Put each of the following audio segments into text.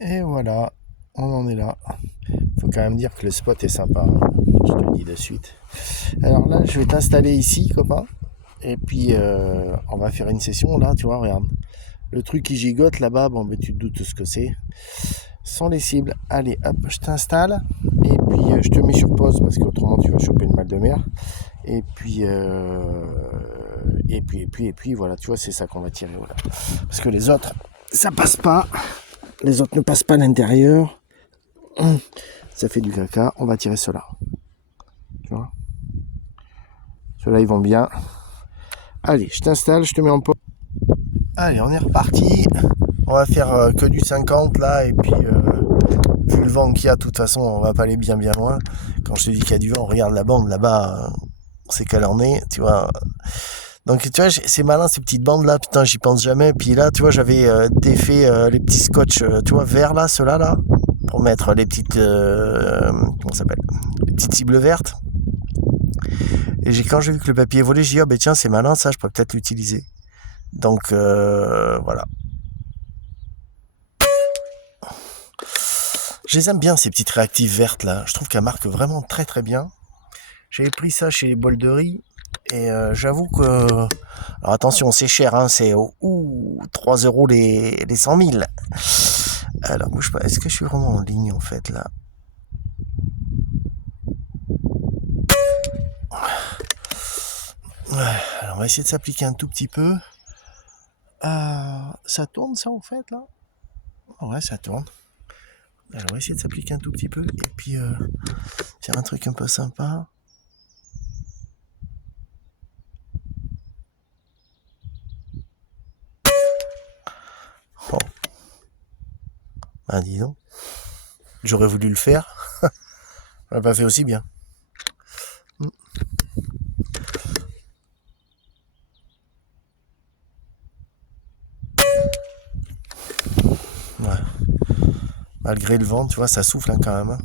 Et voilà, on en est là. Faut quand même dire que le spot est sympa, hein. Je te le dis de suite. Alors là, je vais t'installer ici, copain. Et puis, on va faire une session là, tu vois, regarde. Le truc qui gigote là-bas, bon, mais tu te doutes ce que c'est. Ce sont les cibles. Allez, hop, je t'installe. Et puis, je te mets sur pause parce qu'autrement, tu vas choper le mal de mer. Et puis, voilà, tu vois, c'est ça qu'on va tirer. Voilà. Parce que les autres, ça passe pas. Les autres ne passent pas à l'intérieur. Ça fait du caca. On va tirer ceux-là. Tu vois, ceux-là, ils vont bien. Allez, je t'installe, je te mets en pause. Allez, on est reparti. On va faire que du 50 là. Et puis, vu le vent qu'il y a, de toute façon, on va pas aller bien loin. Quand je te dis qu'il y a du vent, on regarde la bande là-bas. On sait qu'elle en est, tu vois. Donc, tu vois, c'est malin ces petites bandes là. Putain, j'y pense jamais. Puis là, tu vois, j'avais défait les petits scotch, tu vois, verts là, ceux-là là. Pour mettre les petites. Comment ça s'appelle, les petites cibles vertes. Et quand j'ai vu que le papier volait, j'ai dit, ah ben tiens, c'est malin ça, je pourrais peut-être l'utiliser. Donc voilà. Je les aime bien ces petites réactives vertes là. Je trouve qu'elles marquent vraiment très très bien. J'avais pris ça chez les bolderies. Et j'avoue que. Alors attention, c'est cher, hein, c'est 3 euros les 100 000. Alors bouge pas, est-ce que je suis vraiment en ligne en fait là? Alors on va essayer de s'appliquer un tout petit peu. Ça tourne ça en fait là? Ouais, ça tourne. Alors on va essayer de s'appliquer un tout petit peu et puis faire un truc un peu sympa. Bon. Ben dis donc. J'aurais voulu le faire. On l'a pas fait aussi bien. Ouais. Malgré le vent, tu vois, ça souffle hein, quand même. Hein.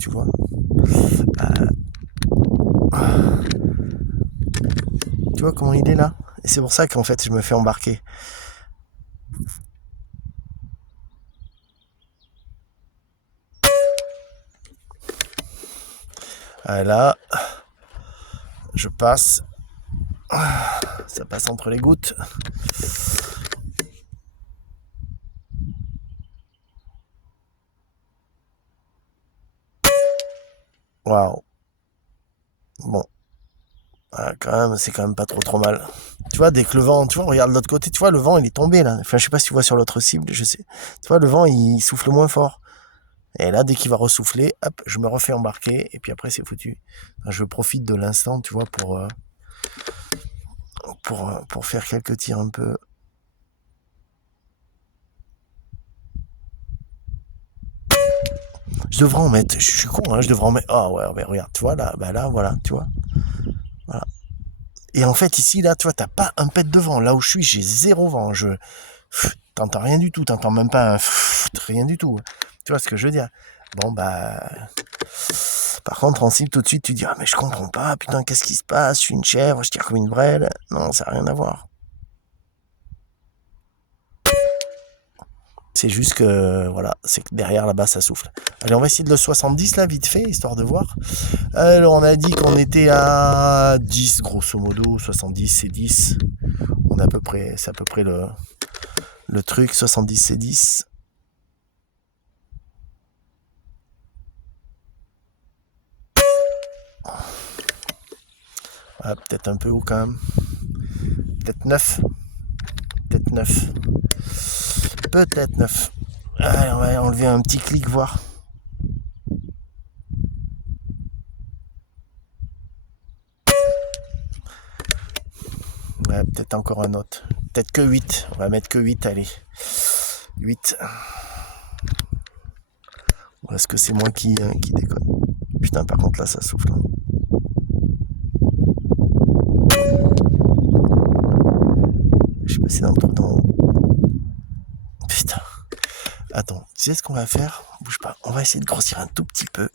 Tu vois. Tu vois comment il est là? Et c'est pour ça qu'en fait je me fais embarquer. Ah, là, je passe. Ça passe entre les gouttes. Waouh. Bon. Ah, quand même, c'est quand même pas trop mal. Tu vois, dès que le vent, tu vois, on regarde de l'autre côté, tu vois, le vent il est tombé là. Enfin, je sais pas si tu vois sur l'autre cible, je sais. Tu vois, le vent il souffle moins fort. Et là, dès qu'il va ressouffler, hop, je me refais embarquer et puis après c'est foutu. Enfin, je profite de l'instant, tu vois, pour faire quelques tirs un peu. Je devrais en mettre, je suis con, hein, je devrais en mettre. Ah ouais, mais regarde, tu vois, là, bah là, voilà, tu vois. Voilà. Et en fait, ici, là, tu vois, t'as pas un pet de vent. Là où je suis, j'ai zéro vent. T'entends rien du tout, t'entends même pas rien du tout. Tu vois ce que je veux dire? Bon, bah. Par contre, en cible, tout de suite, tu dis, ah, mais je comprends pas, putain, qu'est-ce qui se passe? Je suis une chèvre, je tire comme une brêle. Non, ça n'a rien à voir. C'est juste que, voilà, c'est que derrière là-bas ça souffle. Allez, on va essayer de le 70 là, vite fait, histoire de voir. Alors, on a dit qu'on était à 10, grosso modo. 70 c'est 10. On est à peu près, c'est à peu près le truc. 70 c'est 10. Ah, peut-être un peu haut quand même. Peut-être 9. Peut-être 9. Peut-être 9. Allez, on va enlever un petit clic, voir. Ouais, peut-être encore un autre. Peut-être que 8. On va mettre que 8, allez. 8. Ou est-ce que c'est moi qui déconne? Putain, par contre, là, ça souffle. Je sais pas si dans le trou d'en haut. Putain. Attends, tu sais ce qu'on va faire? Bouge pas. On va essayer de grossir un tout petit peu.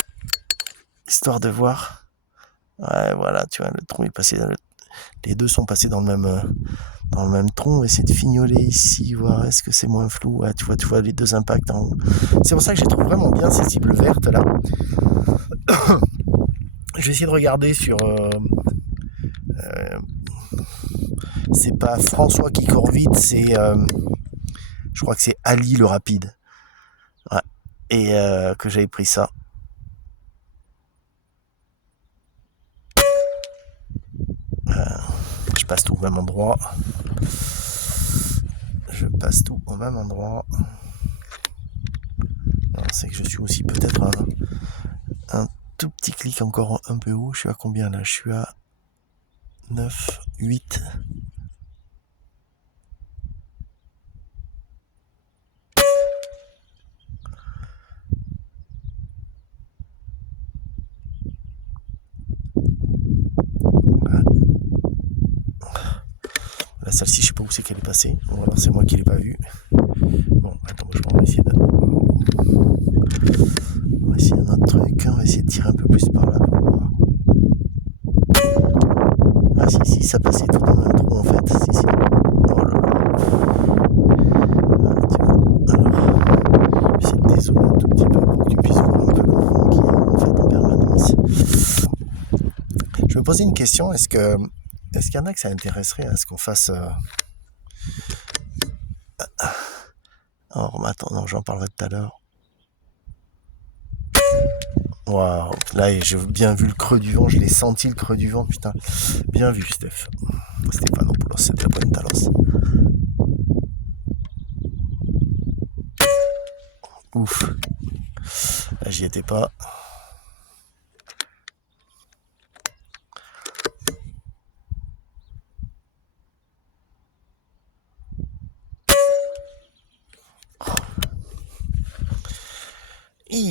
Histoire de voir. Ouais, voilà, tu vois, le trou est passé. Les deux sont passés dans le dans le même tronc, on va essayer de fignoler ici, voir est-ce que c'est moins flou. Ouais, tu vois les deux impacts en haut. C'est pour ça que je trouve vraiment bien ces cibles vertes là. Je vais essayer de regarder sur... c'est pas François qui court vite, c'est... je crois que c'est Ali le rapide. Ouais. Et que j'avais pris ça. Je passe tout au même endroit. C'est que je suis aussi peut-être un tout petit clic encore un peu haut. Je suis à combien là? Je suis à 9, 8. Là, celle-ci, je sais pas où c'est qu'elle est passée. Ou alors c'est moi qui l'ai pas vue. Bon, attends, on va essayer de... On va essayer un autre truc. On va essayer de tirer un peu plus par là. Ah si, ça passait tout dans le même trou en fait. Si. Oh là là. Alors, j'essaie de dézoomer un tout petit peu pour que tu puisses voir un peu l'enfant qui est en fait en permanence. Je me posais une question, est-ce qu'il y en a que ça intéresserait à ce qu'on fasse... Oh, attends, non, j'en parlerai tout à l'heure. Waouh, là j'ai bien vu le creux du vent, je l'ai senti le creux du vent, putain. Bien vu, Steph. Stéphanopoulos, c'était la bonne talos. Ouf. Là, j'y étais pas.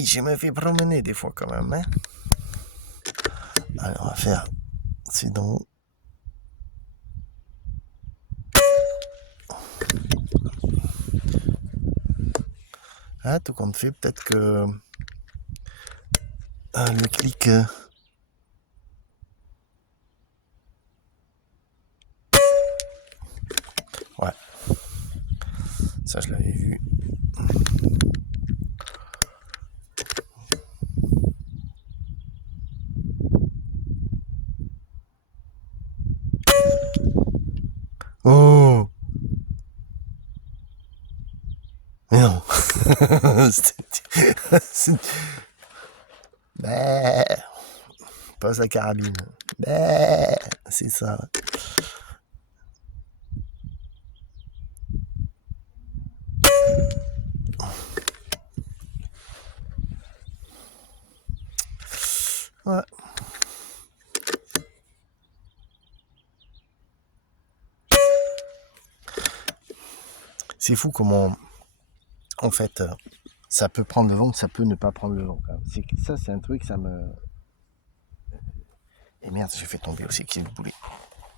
Je me fais promener des fois quand même, hein. Allez, on va faire... C'est d'en haut. Ah, tout compte fait, peut-être que... le clic... Ouais. Ça, je l'avais vu. Oh! Mais non. Bah, pose la carabine. Bah, c'est ça. Ouais. C'est fou comment, en fait, ça peut prendre le vent, ça peut ne pas prendre le vent. Ça, c'est un truc, ça me... Et merde, j'ai fait tomber aussi qui est le boulet.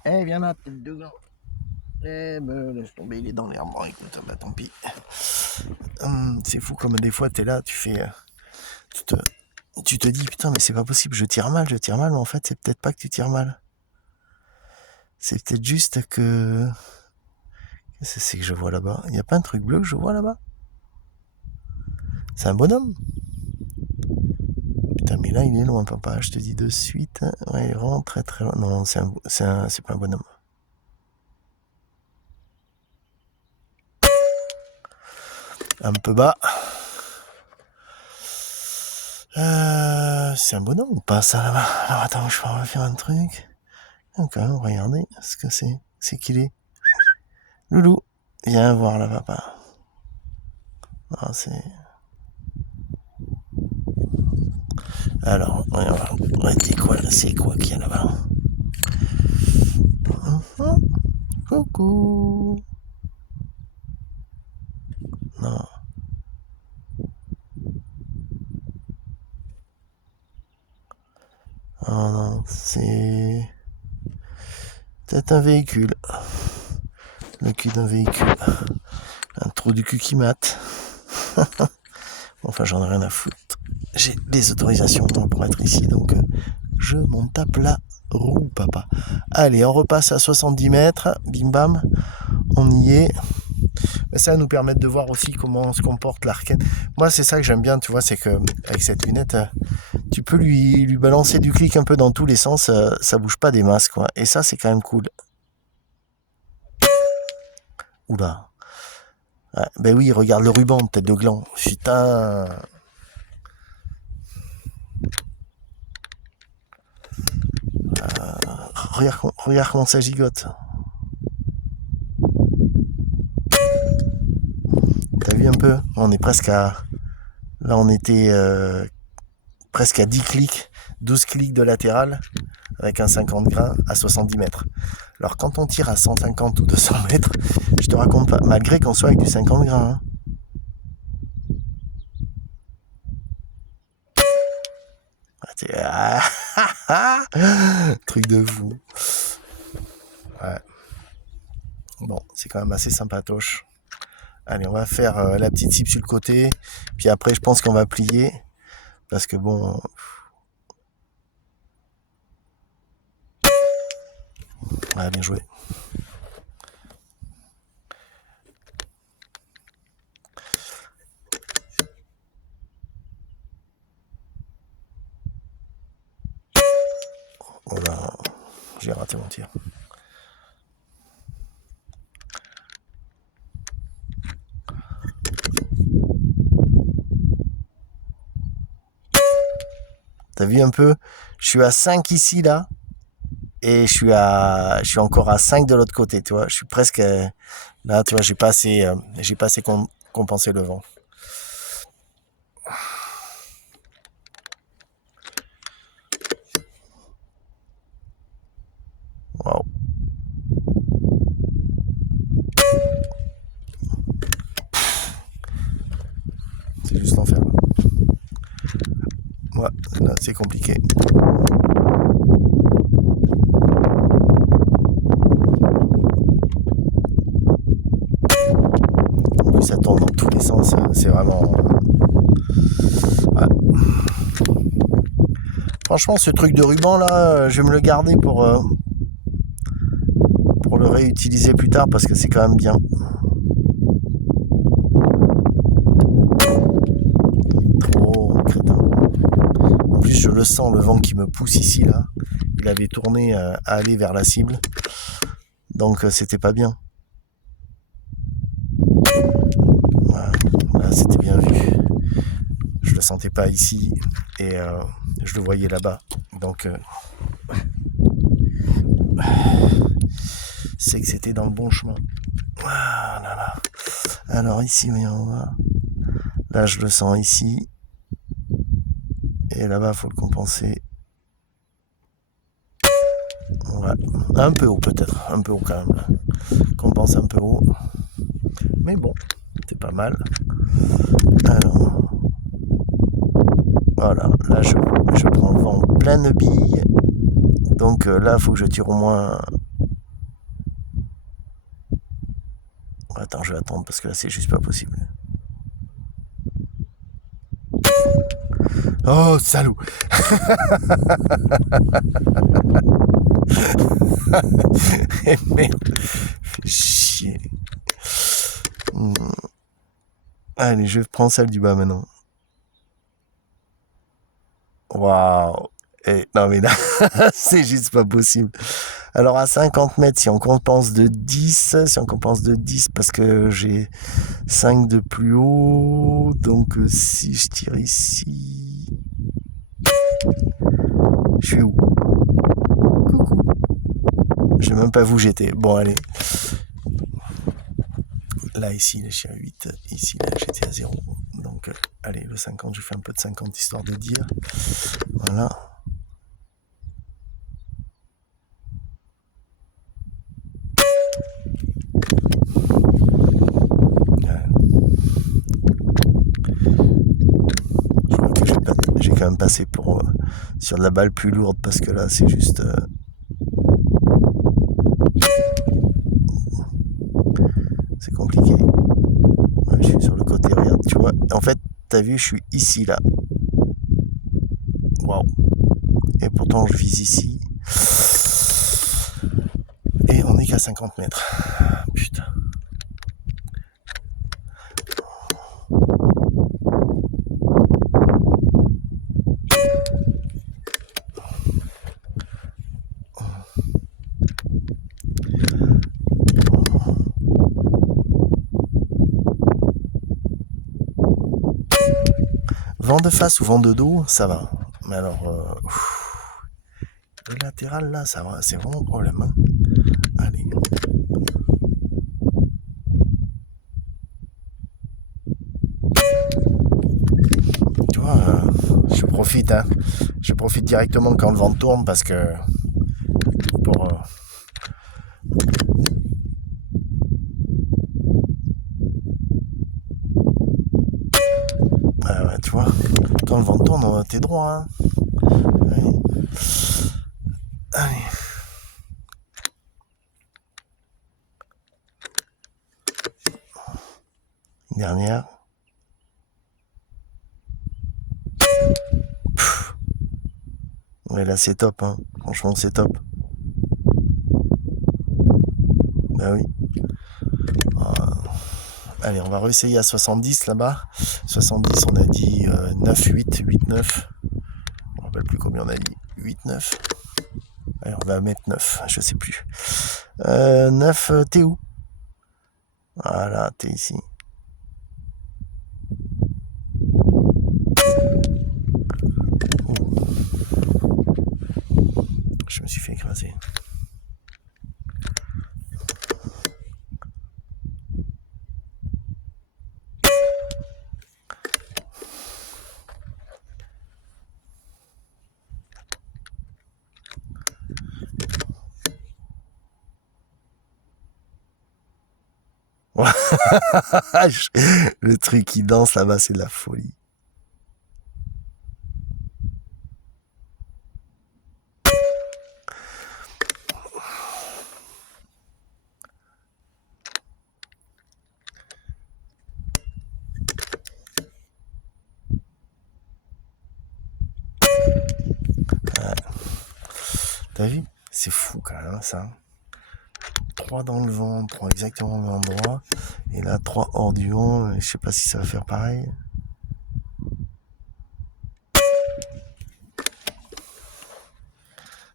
Eh, viens là, tête de gland. Eh ben, laisse tomber, il est dans l'air. Bon, écoute, bah tant pis. C'est fou comme des fois, t'es là, tu fais... Tu te dis, putain, mais c'est pas possible, je tire mal, mais en fait, c'est peut-être pas que tu tires mal. C'est peut-être juste que... Qu'est-ce que c'est que je vois là-bas? Il n'y a pas un truc bleu que je vois là-bas? C'est un bonhomme? Putain, mais là, il est loin, papa, je te dis de suite. Ouais, il est vraiment très très loin. Non, c'est pas un bonhomme. Un peu bas. C'est un bonhomme ou pas ça là-bas? Alors attends, je vais faire un truc. Ok, regardez ce que c'est. C'est qu'il est. Loulou, viens voir là, papa. Ah, c'est... Alors, c'est quoi qu'il y a là-bas? Coucou. Non. Oh non, c'est... peut-être un véhicule. Le cul d'un véhicule. Un trou du cul qui mate. Enfin, j'en ai rien à foutre. J'ai des autorisations pour être ici, donc je m'en tape la Roule papa. Allez, on repasse à 70 mètres. Bim bam. On y est. Mais ça va nous permettre de voir aussi comment se comporte l'arcane. Moi, c'est ça que j'aime bien, tu vois, c'est que avec cette lunette, tu peux lui balancer du clic un peu dans tous les sens, ça bouge pas des masses, quoi. Et ça, c'est quand même cool. Oula. Ouais, ben oui, regarde le ruban, tête de gland. Putain. Regarde comment ça gigote. T'as vu un peu? On est presque à... Là, on était presque à 10 clics, 12 clics de latéral, avec un 50 grains à 70 mètres. Alors, quand on tire à 150 ou 200 mètres, je te raconte pas, malgré qu'on soit avec du 50 grains. Truc de fou. Ouais. Bon, c'est quand même assez sympatoche. Allez, on va faire la petite cible sur le côté. Puis après, je pense qu'on va plier. Parce que bon... Ouais, bien joué. Oh là, j'ai raté mon tir. T'as vu un peu? Je suis à 5 ici, là. Et je suis encore à 5 de l'autre côté, tu vois. Je suis presque... là, tu vois, j'ai pas assez compensé le vent. Waouh. C'est juste l'enfer. Ouais, là, c'est compliqué. En plus, ça tourne dans tous les sens. C'est vraiment... Ouais. Franchement, ce truc de ruban, là, je vais me le garder pour le réutiliser plus tard, parce que c'est quand même bien. Trop crétin. En plus, je le sens, le vent qui me pousse ici, là. Il avait tourné à aller vers la cible. Donc, c'était pas bien. Voilà. Là, c'était bien vu. Je le sentais pas ici. Et je le voyais là-bas. Donc, c'est que c'était dans le bon chemin. Voilà. Alors, ici, mais on va... Là, je le sens ici. Et là-bas, il faut le compenser. Ouais. Un peu haut, peut-être. Un peu haut, quand même. Là. Compense un peu haut. Mais bon, c'est pas mal. Alors... Voilà. Là, je prends le vent plein de billes. Donc là, il faut que je tire au moins... Attends, je vais attendre parce que là, c'est juste pas possible. Oh, salaud. Merde. Chier. Allez, je prends celle du bas maintenant. Waouh. Non mais là, c'est juste pas possible. Alors à 50 mètres, si on compense de 10, parce que j'ai 5 de plus haut, donc si je tire ici... Je suis où? Coucou. Je sais même pas où j'étais. Bon, allez. Là, ici, je suis à 8. Ici, là, j'étais à 0. Donc, allez, le 50, je fais un peu de 50 histoire de dire. Voilà. Je crois que j'ai quand même passé pour sur de la balle plus lourde parce que là, c'est juste... c'est compliqué. Ouais, je suis sur le côté, regarde, tu vois. En fait, t'as vu, je suis ici, là. Waouh. Et pourtant, je vise ici. Et on n'est qu'à 50 mètres. Putain. Vent de face ou vent de dos, ça va. Mais alors, le latéral là, ça va, c'est vraiment un problème. Hein. Allez. Tu vois, je profite, hein. Je profite directement quand le vent tourne parce que pour ouais, tu vois, quand le vent tourne, t'es droit. Hein. Allez. Allez. Une dernière. Ouais, là c'est top, hein. Franchement c'est top. Bah oui. Allez, on va réessayer à 70 là-bas. 70, on a dit 9, 8, 8, 9. Je me rappelle plus combien on a dit. 8, 9. Allez, on va mettre 9, je sais plus. 9, t'es où? Voilà, t'es ici. Oh. Je me suis fait écraser. Le truc qui danse là-bas, c'est de la folie. T'as vu? C'est fou quand même, ça. 3 dans le vent, 3 exactement au même endroit. Et là, 3 hors du vent. Je sais pas si ça va faire pareil.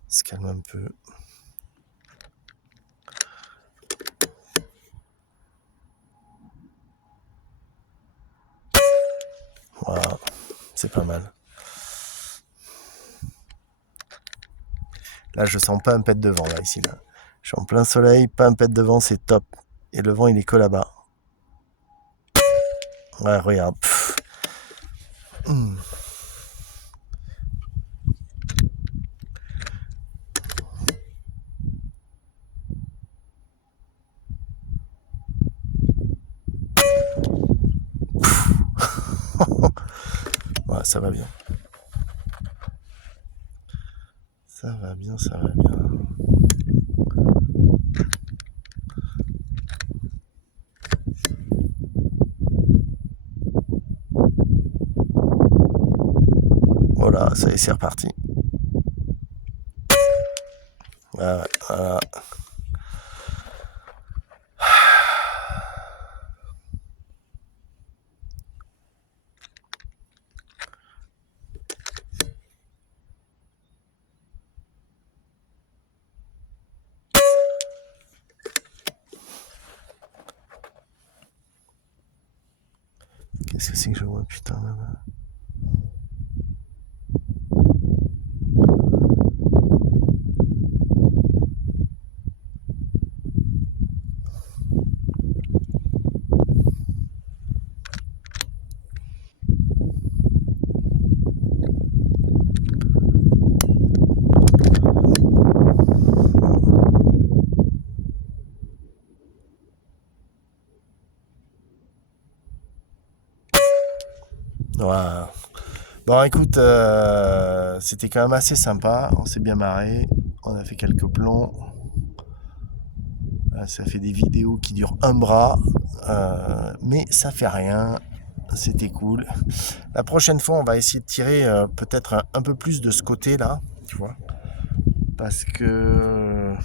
Se calme un peu. Voilà, c'est pas mal. Là, je sens pas un pet de vent, là, ici. Là. Je suis en plein soleil, pas un pet de vent, c'est top. Et le vent, il est que là-bas. Ouais, regarde. Ouais, ça va bien. Ça va bien, ça va bien. Voilà, ça y est, c'est reparti. Voilà. Qu'est-ce que c'est que je vois, putain, là-bas? Voilà. Bon, écoute, c'était quand même assez sympa. On s'est bien marré. On a fait quelques plans. Ça fait des vidéos qui durent un bras. Mais ça fait rien. C'était cool. La prochaine fois, on va essayer de tirer peut-être un peu plus de ce côté-là. Tu vois. parce que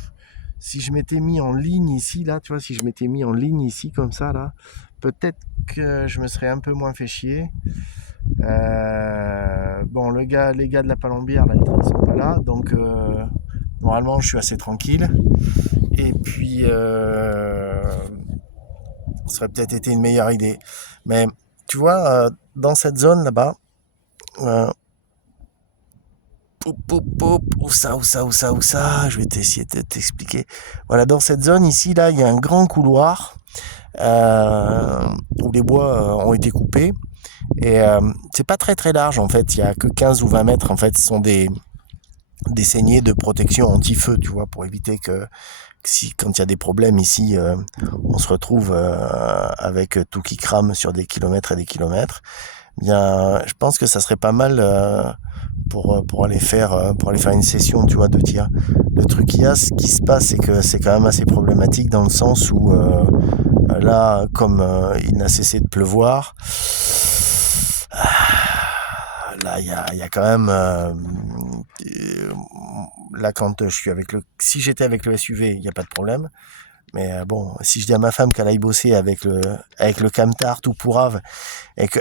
si je m'étais mis en ligne ici, là, tu vois, si je m'étais mis en ligne ici comme ça, là, peut-être que je me serais un peu moins fait chier. Bon, les gars de la Palombière, là, ils sont pas là, donc normalement, je suis assez tranquille. Et puis, ça aurait peut-être été une meilleure idée. Mais tu vois, dans cette zone là-bas, où ça, je vais essayer de t'expliquer. Voilà, dans cette zone ici, là, il y a un grand couloir où les bois ont été coupés. Et c'est pas très très large en fait, il y a que 15 ou 20 mètres en fait, ce sont des saignées de protection anti-feu, tu vois, pour éviter que si quand il y a des problèmes ici, on se retrouve avec tout qui crame sur des kilomètres et des kilomètres. Bien, je pense que ça serait pas mal pour aller faire une session, tu vois, de tir. Le truc ce qui se passe, c'est que c'est quand même assez problématique dans le sens où là, comme il n'a cessé de pleuvoir, là il y a quand même là quand je suis si j'étais avec le SUV, il n'y a pas de problème. Mais bon, si je dis à ma femme qu'elle aille bosser avec le camtar tout pourrave et que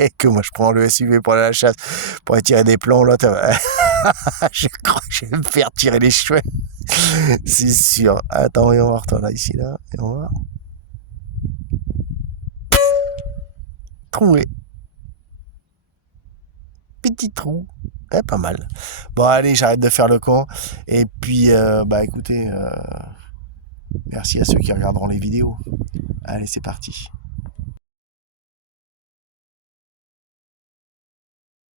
et que moi je prends le SUV pour aller à la chasse pour aller tirer des plans, l'autre je crois que je vais me faire tirer les cheveux. C'est sûr. Attends, voyons voir toi là, ici là, et on va voir. Trouvé. Petit trou. Pas mal. Bon allez, j'arrête de faire le con. Et puis bah écoutez, merci à ceux qui regarderont les vidéos. Allez, c'est parti.